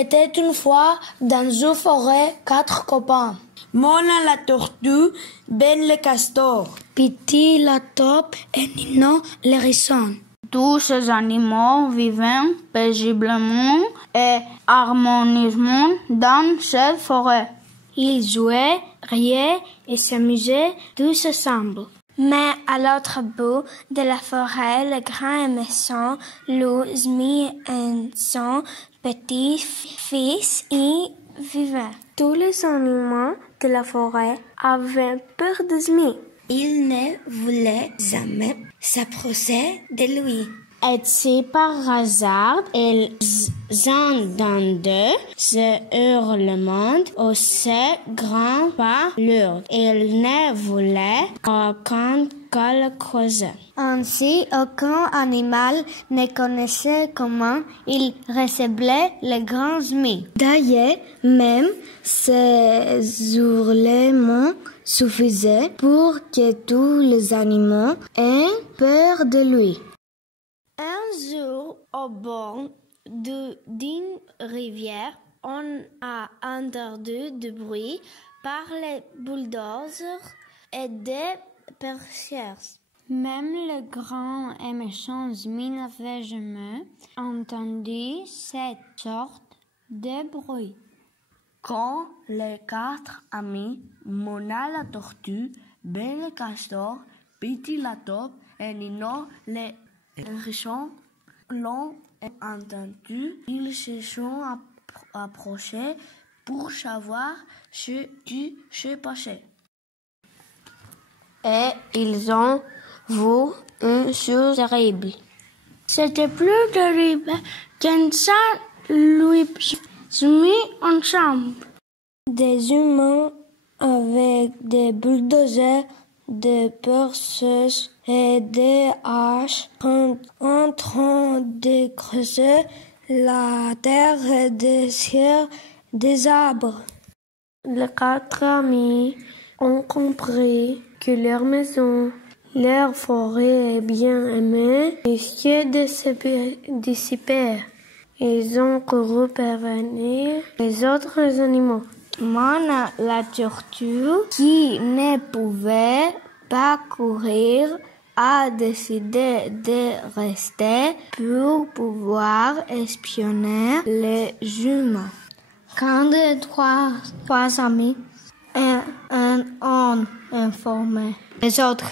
était une fois dans une forêt 4 copains. Mona la tortue, Ben le castor, Piti la taupe et Nino l'hérisson. Tous ces animaux vivaient paisiblement et harmonieusement dans cette forêt. Ils jouaient, riaient et s'amusaient tous ensemble. Mais à l'autre bout de la forêt, le grand et méchant loup Zmi et son petit-fils y vivaient. Tous les animaux de la forêt avaient peur de Zmi. Ils ne voulaient jamais s'approcher de lui. Et si par hasard, ils entendaient ce hurlement aussi grand par l'heure, ils ne voulaient aucun chose. Ainsi, aucun animal ne connaissait comment il recevait le grand Zmi. D'ailleurs, même ces hurlements suffisaient pour que tous les animaux aient peur de lui. Un jour, au bord d'une rivière, on a entendu du bruit par les bulldozers et des perchères. Même le grand et méchant Zmi n'avait jamais entendu cette sorte de bruit. Quand les 4 amis, Mona la tortue, Ben le castor, Piti la taupe et Nino le hérisson l'ont entendu, ils se sont approchés pour savoir ce qui se passait. Et ils ont vu une chose terrible. C'était plus terrible qu'un seul loup Zmi ensemble. Des humains avec des bulldozers, des perceuses et des haches en train de creuser la terre et de scier des arbres. Les 4 amis ont compris que leur maison, leur forêt est bien aimée et que de dissiper. Ils ont couru prévenir les autres animaux. Mona la tortue, qui ne pouvait pas courir, a décidé de rester pour pouvoir espionner les humains. Quand les trois amis ont informé les autres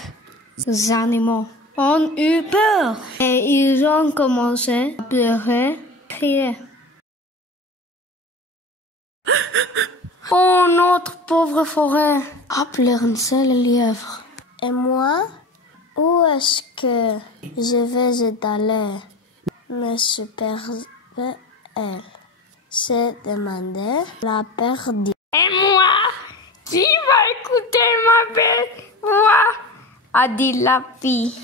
animaux, ont eu peur et ils ont commencé à pleurer, crier. Oh, notre pauvre forêt! A pleuré le lièvre. Et moi, où est-ce que je vais aller, me superbe elle? Se demandait la perdue. Et moi, qui va écouter ma belle voix? A dit la fille.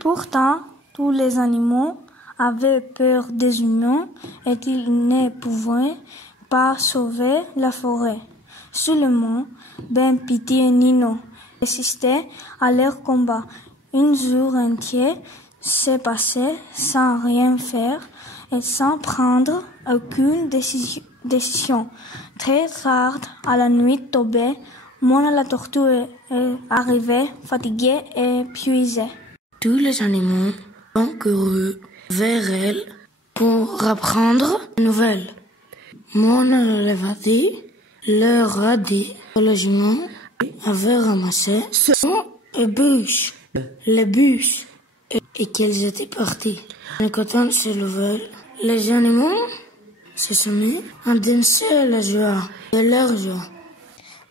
Pourtant, tous les animaux avaient peur des humains et ils ne pouvaient pas sauver la forêt. Seulement, Ben, Piti et Nino résistaient à leur combat. Un jour entier s'est passé sans rien faire et sans prendre aucune décision. Très tard, à la nuit tombée, Mona la tortue est arrivée, fatiguée et épuisée. Tous les animaux ont couru vers elle pour apprendre une nouvelle. Mona l'Evadi leur a dit que les humains avaient ramassé les bûches et qu'ils étaient partis. En écoutant ces nouvelles, les animaux se sont mis à danser à la joie, de leur joie.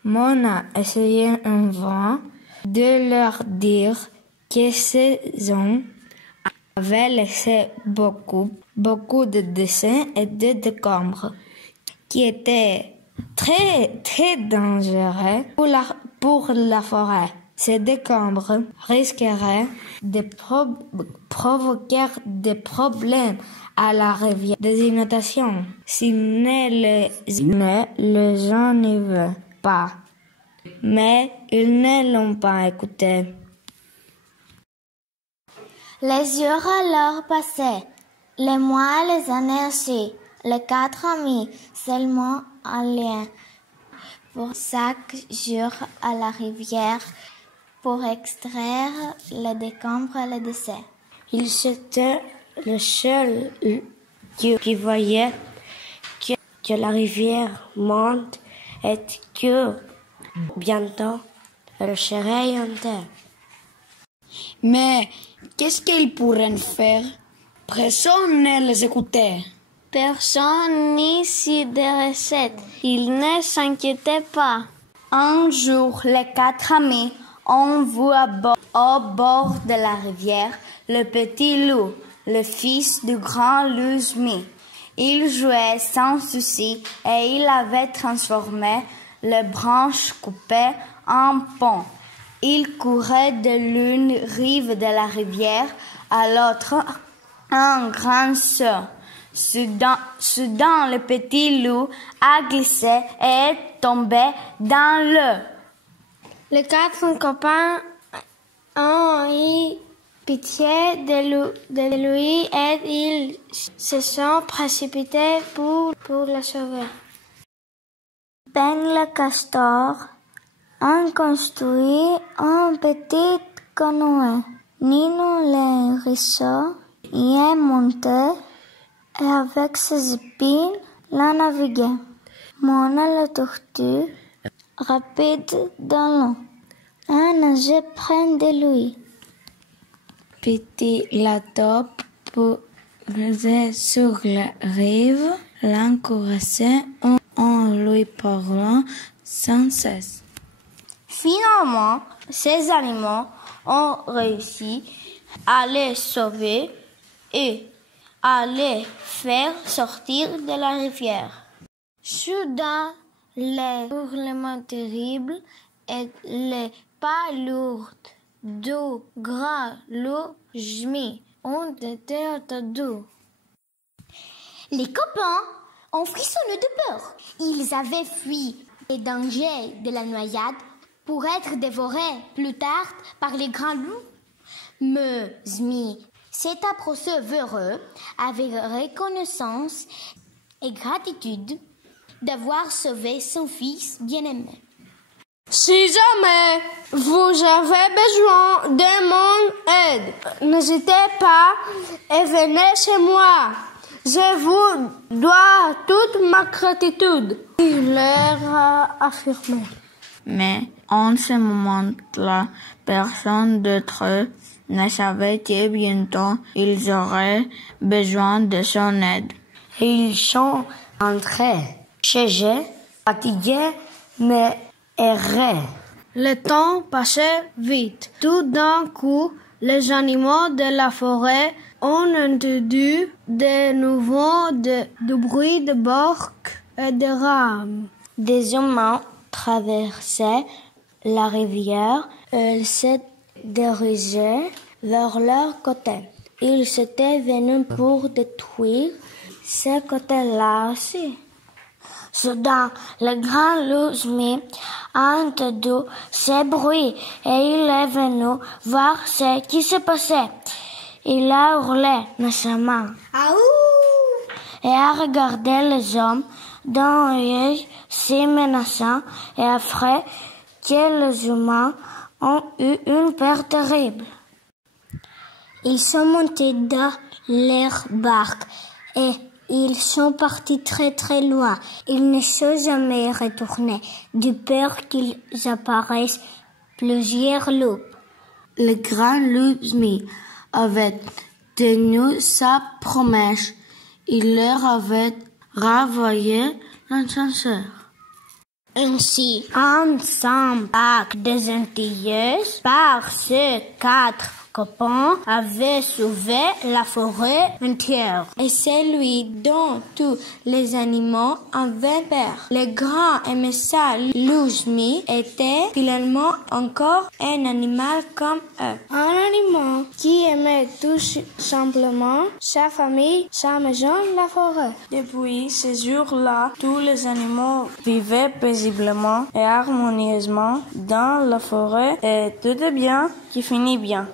Mona essayait en vain de leur dire que ces hommes avaient laissé beaucoup de dessins et de décombres qui étaient très, très dangereux pour la forêt. Ces décombres risqueraient de provoquer des problèmes à la rivière des inondations si les enlevaient pas. Mais ils ne l'ont pas écouté. Les jours alors passaient, les mois, les années aussi. Les 4 amis, seulement un lien, pour chaque jour à la rivière pour extraire le décombre et le décès. Il était le seul qui voyait que la rivière monte et que bientôt elle serait en terre. Mais qu'est-ce qu'ils pourraient faire? Personne ne les écoutait. Personne n'y s'intéressait. Ils ne s'inquiétaient pas. Un jour, les 4 amis ont vu au bord de la rivière le petit loup, le fils du grand loup Zmi. Il jouait sans souci et il avait transformé les branches coupées en pont. Il courait de l'une rive de la rivière à l'autre un grand saut. Soudain, le petit loup a glissé et est tombé dans l'eau. Les 4 copains ont eu pitié de lui et ils se sont précipités pour le sauver. Ben le castor a construit un petit canoë. Nino le hérisson y est monté et avec ses épines l'a navigué. Mona la tortue, rapide dans l'eau, a nagé près de lui. Petit la taupe posait sur la rive, l'encourageait en lui parlant sans cesse. Finalement, ces animaux ont réussi à les sauver et à les faire sortir de la rivière. Soudain, les hurlements terribles et les pas lourds du grand loup Zmi ont été entendus. Les copains ont frissonné de peur. Ils avaient fui les dangers de la noyade pour être dévorés plus tard par les grands loups. Mais Zmi s'est approché vers eux avec reconnaissance et gratitude d'avoir sauvé son fils bien-aimé. Si jamais vous avez besoin de mon aide, n'hésitez pas et venez chez moi. Je vous dois toute ma gratitude. Il leur a affirmé. Mais en ce moment-là, personne d'entre eux ne savait que bientôt ils auraient besoin de son aide. Et ils sont entrés chez eux, fatigués mais errés. Le temps passait vite. Tout d'un coup, les animaux de la forêt ont entendu de nouveau du bruit de bourques et de rames. Des humains traversaient la rivière et ils se dirigeaient vers leur côté. Ils étaient venus pour détruire ce côté-là aussi. Soudain, le grand loup Zmi a entendu ces bruits et il est venu voir ce qui se passait. Il a hurlé méchamment et a regardé les hommes d'un œil si menaçant et effrayé que les humains ont eu une peur terrible. Ils sont montés dans leur barque et ils sont partis très très loin. Ils ne sont jamais retournés, de peur qu'ils apparaissent plusieurs loups. Le grand loup Zmi avait tenu sa promesse. Il leur avait renvoyé l'ascenseur. Ainsi, ensemble avec des antilleuses, par ces 4 copains avaient sauvé la forêt entière. Et celui dont tous les animaux avaient peur. Le grand et méchant loup Zmi était finalement encore un animal comme eux. Un animal qui aimait tout simplement sa famille, sa maison, la forêt. Depuis ce jour-là, tous les animaux vivaient paisiblement et harmonieusement dans la forêt et tout est bien qui finit bien.